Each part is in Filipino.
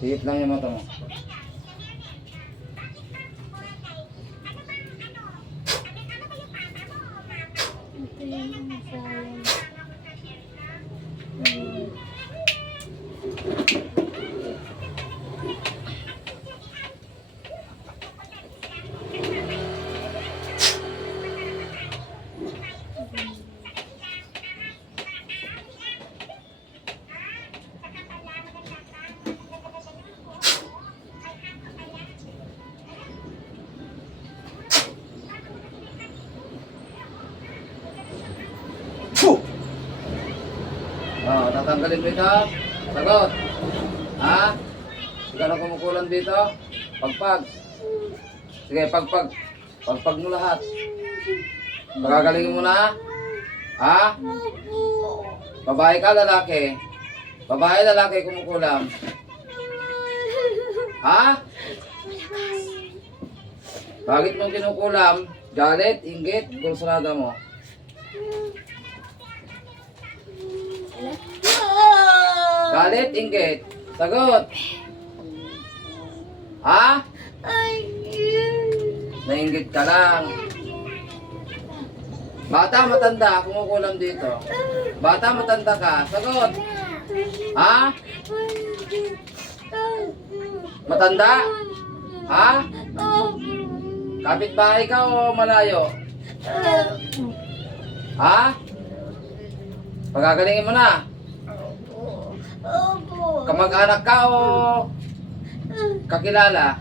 Sigit lang yung mata mo. Ito yung sayang. Tatanggalin mo ito. Sagot. Ha? Sige na kumukulan dito. Pagpag. Sige, pagpag. Pagpag mo lahat. Pagagalingin mo na. Ha? Babae ka, lalaki. Babae, lalaki, kumukulam. Ha? Bakit mo kinukulam? Galit, inggit, kursunada mo. Galit, inggit. Sagot. Ha? Nainggit ka lang. Bata, matanda, kumukulam dito. Bata, matanda ka. Sagot. Ha? Matanda? Ha? Kapitbahay ka o malayo? Ha? Pagagalingin mo na. Kamag-anak ka o kakilala?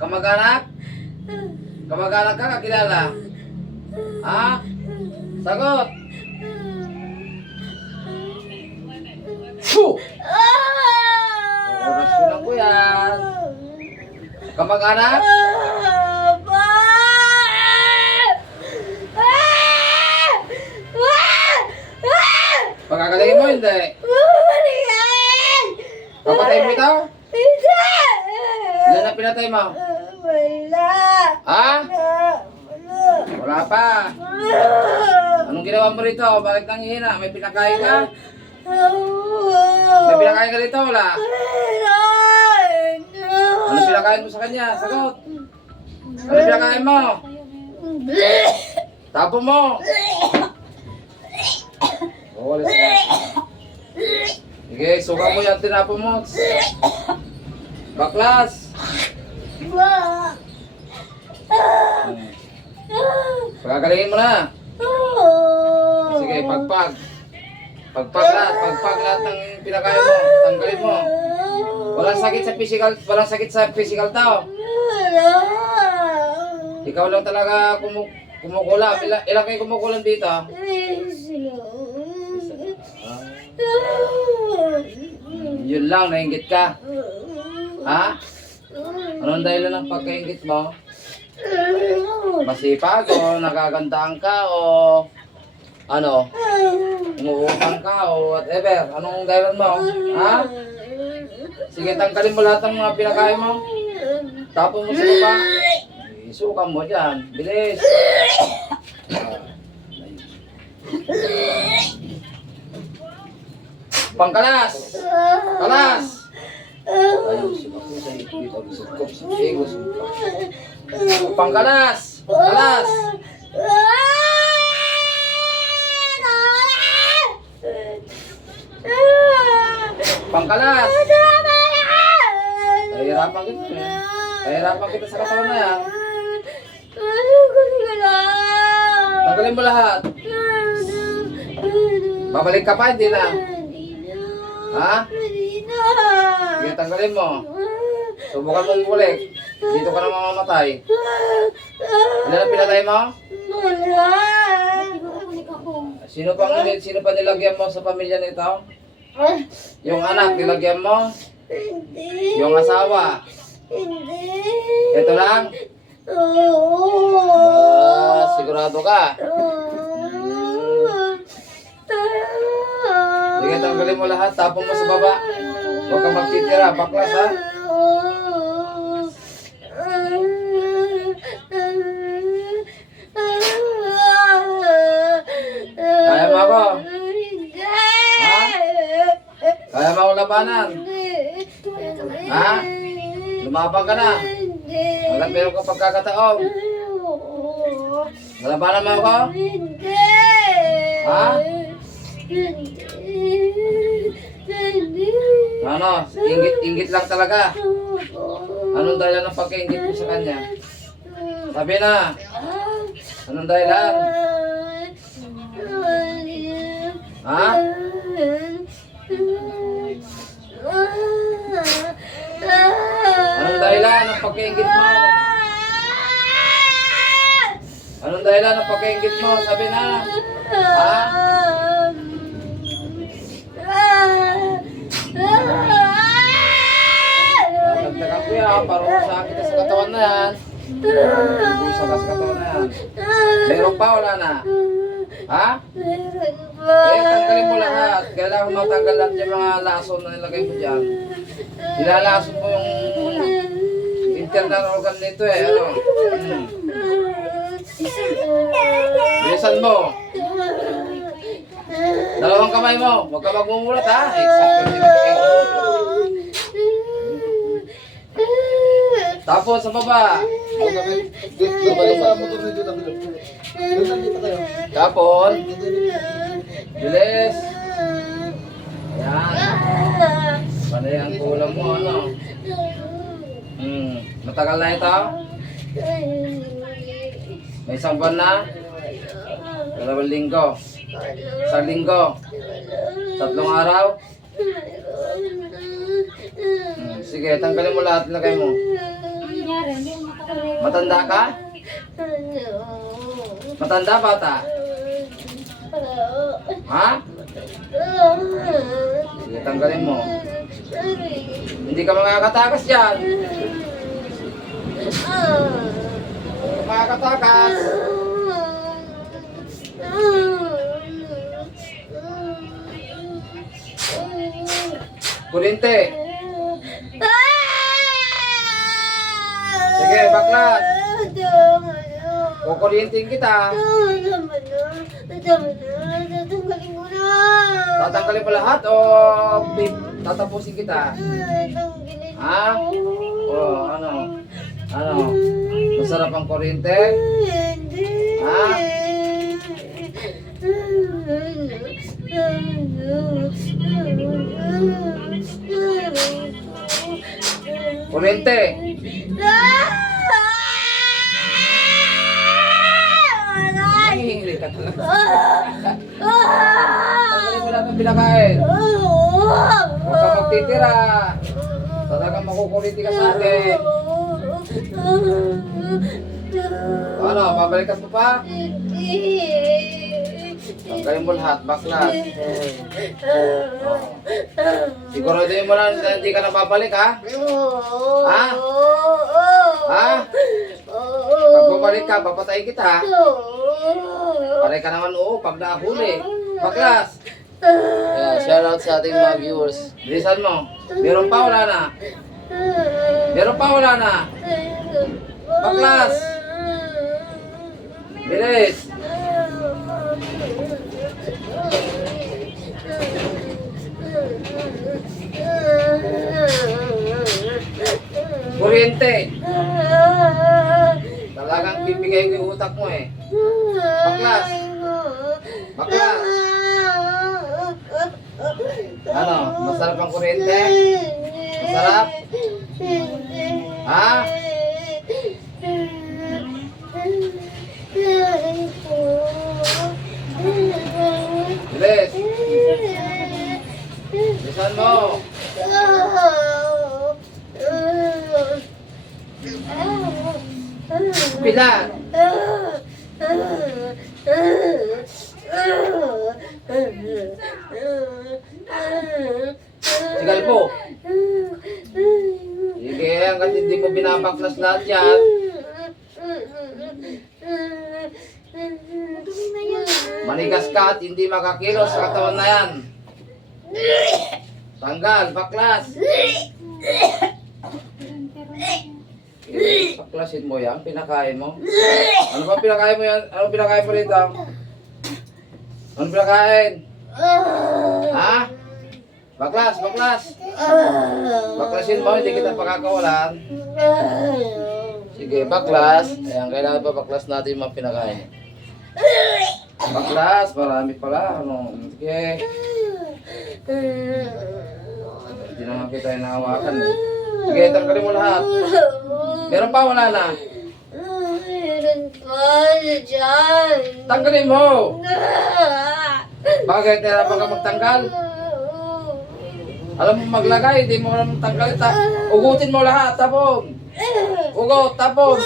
Kamag-anak? Kamag-anak ka kakilala? Ha? Sagot! Phew! Oras ko lang ko yan. Kamag-anak? Pagagalingin mo hindi. Papatay mo ito? Ilan na pinatay mo? Ha? Wala pa. Anong ginawa mo rito? Bakit nang hihina? May pinakain ka? May pinakain ka rito? Wala. Anong pinakain mo sa kanya? Sagot. Anong pinakain mo? Tapo mo. Oh, walis na. Sige, suka mo yan, tinapo mo. Baklas. Pagagalingin mo na. Sige, pagpag. Pagpag lahat, pagpag lahat ng pinakain mo. Tanggalin mo. Walang sakit sa physical, walang sakit sa physical tao. Ikaw lang talaga kumu kumukulam. Ilan, ilan kayo kumukulam dito? Yun lang, nainggit ka. Ha? Anong dahilan ng pagkaingit mo? Masipag o nagagandaan ka o ano? Umuutang ka o whatever. Anong dahilan mo? Ha? Sige, tanggalin mo lahat ng mga pinakain mo. Tapon mo sa baba. Isukan mo dyan. Bilis. Pangkalas! Kalas! Pangkalas! Kalas! Pangkalas! Nahihirapan kita eh. Nahihirapan kita sa katawan na yan. Tanggalin mo lahat. Babalik ka pa, hindi na. Ha? Sige, tanggalin mo. Subukan mo ulit. Dito ka na mamamatay. Ano na pinatay mo? Sino pang sino pa nilagyan mo sa pamilya nito? Yung anak nilagyan mo? Hindi. Yung asawa? Hindi. Ito lang? Oo. Ah, sigurado ka? Sige, tanggalin mo lahat. Tapon mo sa baba. Huwag kang magtitira. Baklas ha. Kaya mo ako? Hindi. Ha? Kaya mo akong labanan? Hindi. Ha? Lumabang ka na. Hindi. Hanggat meron ka pagkakataon. Oo. Lalabanan mo ako? Hindi. Ha? Ano? Ingit, ingit lang talaga. Anong dahilan ng pagkaingit mo sa kanya? Sabi na. Anong dahilan? Ha? Anong dahilan ng pagkaingit mo? Anong dahilan ng pagkaingit mo? Sabi na. Ha? Nagtagal ko yan. Parang sakit na sa katawan na sa katawan na yan. Meron pa, wala na. Ha? Meron Eh, tanggalin mo lahat. Kailangan matanggal lahat yung mga lason na nilagay mo dyan. Nilalason mo yung internal organ nito eh. Ano? Hmm. Bilisan mo. Dalawang kamay mo. Huwag ka magmumulat ha. Exact yung tinibigay ko. Tapos sa baba. Tapos. Bilis. Ayan. Panay ang kulang mo ano. Hmm. Matagal na ito. May isang buwan na. Dalawang linggo. Isang linggo. Tatlong araw. Sige, tanggalin mo lahat. Lagay mo. Matanda ka? Matanda bata? Ha? Sige, tanggalin mo. Hindi ka makakatakas. Hindi ka makakatakas. Kurinte. Sige, baklas. Kukurinting kita. Tatanggalin mo lahat o tatapusin kita? Ha? O ano? Ano? Masarap ang kuryente? Ha? Kuryente? Nangihingi ka talaga. Tanggalin mo lahat ng pinakain. Huwag ka magtitira. Talagang makukurinti ka sa akin. Ano? Babalikan mo pa? Tanggalin mo lahat, baklas. Siguraduhin mo lang na hindi ka na babalik, ha? Ha? Ha? Pag bumalik ka, papatayin kita, ha? Paray ka naman, oo, pag nakahuli. Baklas! Yeah, shout out sa ating mga viewers. Bilisan mo. Meron pa, wala na. Meron pa, wala na. Baklas! Bilis! Kuryente! Talagang bibigay ko yung utak mo eh. Baklas! Baklas! Ano? Masarap ang kuryente? Masarap? Ha? Bilis! Bilisan mo! Pila! Sigal po! Sige, hanggat hindi mo binabaklas lahat yan. Manigas ka at hindi makakilos sa katawan na yan. Tanggal, baklas. Baklasin mo yan, pinakain mo. Ano ba pinakain mo yan? Ano pinakain mo rito? Ano pinakain? Ha? Baklas, baklas. Baklasin mo, hindi kita pakakawalan. Sige, baklas. Ayan, kailangan pa baklas natin yung mga pinakain. Baklas, marami pala. Ano, sige. Hindi naman kita inahawakan. Sige, tanggalin mo lahat. Meron pa, wala na. Meron pa dyan. Tanggalin mo. Bakit? Hirapan ka magtanggal? Alam mo maglagay, hindi mo alam tanggal. Ta ugutin mo lahat, tapon. Ugot, tapon.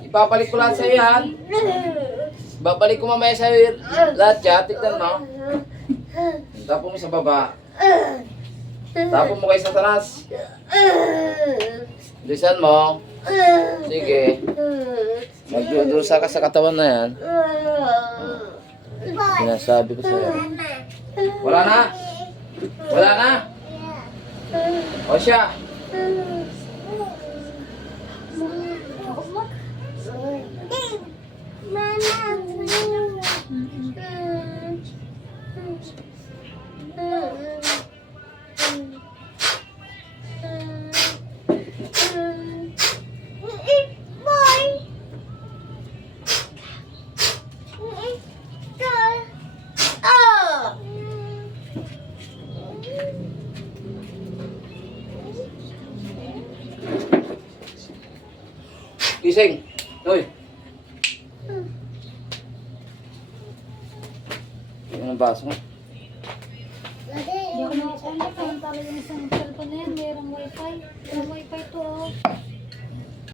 Ipapalik ko lahat sa'yo yan. Babalik ko mamaya sa'yo lahat yan. Tignan mo. Tapon mo sa baba. Tapon mo kay Satanas. Bilisan mo. Sige. Magdudusa ka sa katawan na yan. Sinasabi ko sa'yo. Wala na. Wala na. O siya. Gising. Uy. Yan ang baso mo. Hindi ako makakonect. Ayun talaga yung isang cellphone na yan. Mayroong wifi. May wifi to oh.